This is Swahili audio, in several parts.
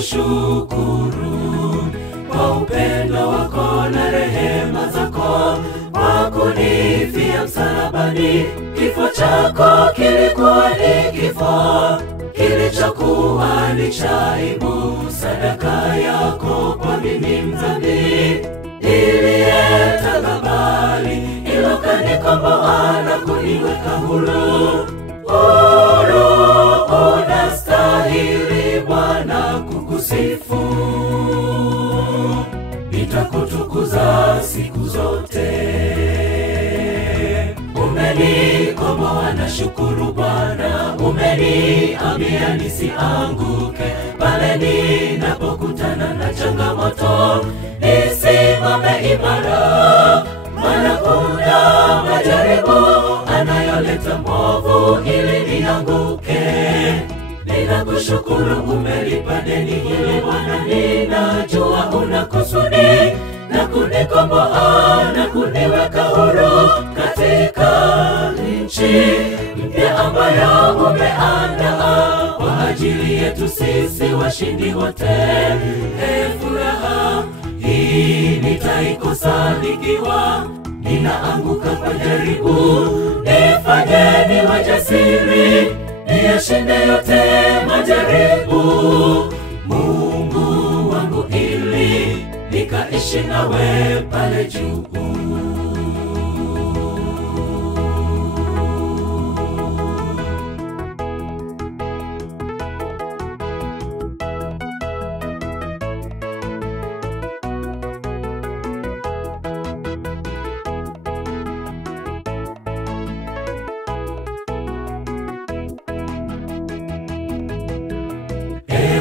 ninakushukuru kwa upendo wako na rehema zako, kwa kunifia msalabani. Kifo chako kilikuwa ni kifo kilichokuwa ni cha aibu, sadaka yako kwa mimi mdhambi niliyetakabali, ilo kanikomboa na kuniweka huru. Huru, unastahili Bwana kukusifu, nitakutukuza siku zote. Umenikomboa na shukuru Bwana, umeniambia nisianguke pale ninapokutana na changamoto, nisimame imara, maana kuna majaribu anayoleta mwovu ili nianguke. Ninakushukuru umelipa deni hili Bwana, ninajua unakusudi na kunikomboa na kuniweka huru katika nchi mpya ambayo umeandaa kwa ajili yetu sisi washindi wote. Furaha hii nitaikosa nikiwa ninaanguka kwa jaribu, nifanye niwe jasiri, niyashinde yote majaribu, Mungu wangu, ili nikaishi nawe pale juu.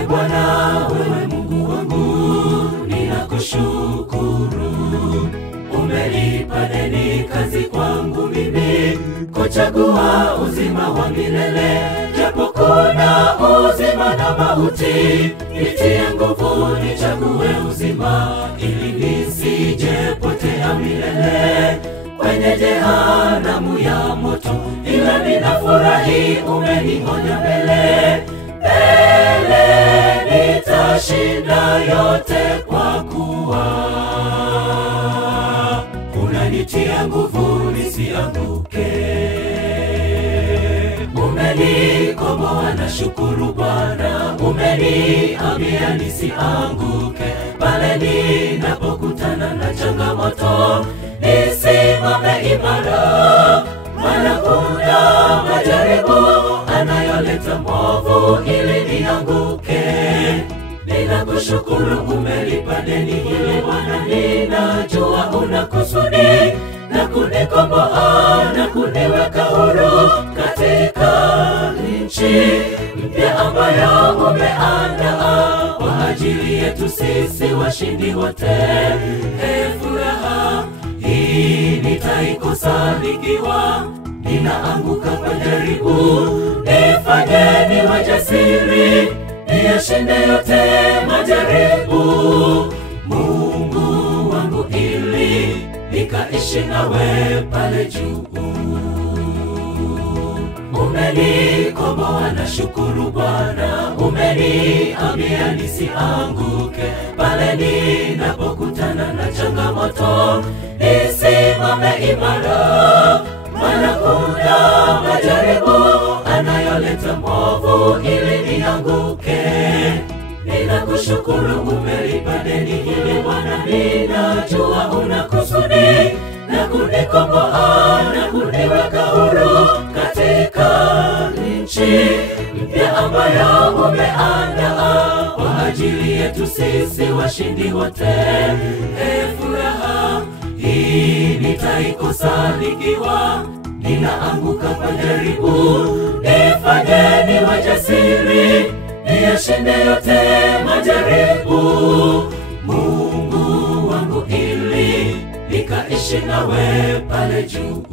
Bwana wewe Mungu wangu, ninakushukuru. Umelipa deni kazi kwangu mimi, kuchagua uzima wa milele. Japo kuna uzima na mauti, nitie nguvu nichague uzima, ili nisijepotea milele kwenye jehanamu ya moto. Ila ninafurahi umenionya mbele, nitashinda yote kwa kuwa unanitia nguvu nisianguke. Umenikomboa na shukuru Bwana, umeniambia nisianguke pale ninapokutana na changamoto, nisimame imara, maana kuna majaribu anayoleta mwovu ili nianguke. Ninakushukuru umelipa deni hili Bwana, ninajua unakusudi na kunikomboa na kuniweka huru katika nchi mpya ambayo umeandaa kwa ajili yetu sisi washindi wote. Furaha hii nitaikosa nikiwa ninaanguka kwa jaribu, nifanye niwe jasiri, niyashinde yote majaribu, Mungu wangu, ili nikaishi nawe pale juu. Umenikomboa na shukuru Bwana, umeniambia nisianguke pale ninapokutana na changamoto, nisimame imara, maana kuna majaribu anayoleta mwovu ili nianguke. Ninakushukuru umelipa deni hili Bwana, ninajua unakusudi na kunikomboa na kuniweka huru katika nchi mpya ambayo umeandaa kwa ajili yetu sisi washindi wote. Furaha hii nitaikosa nikiwa ninaanguka kwa jaribu, nifanye niwe jasiri, niyashinde yote majaribu, Mungu wangu, ili nikaishi nawe pale juu.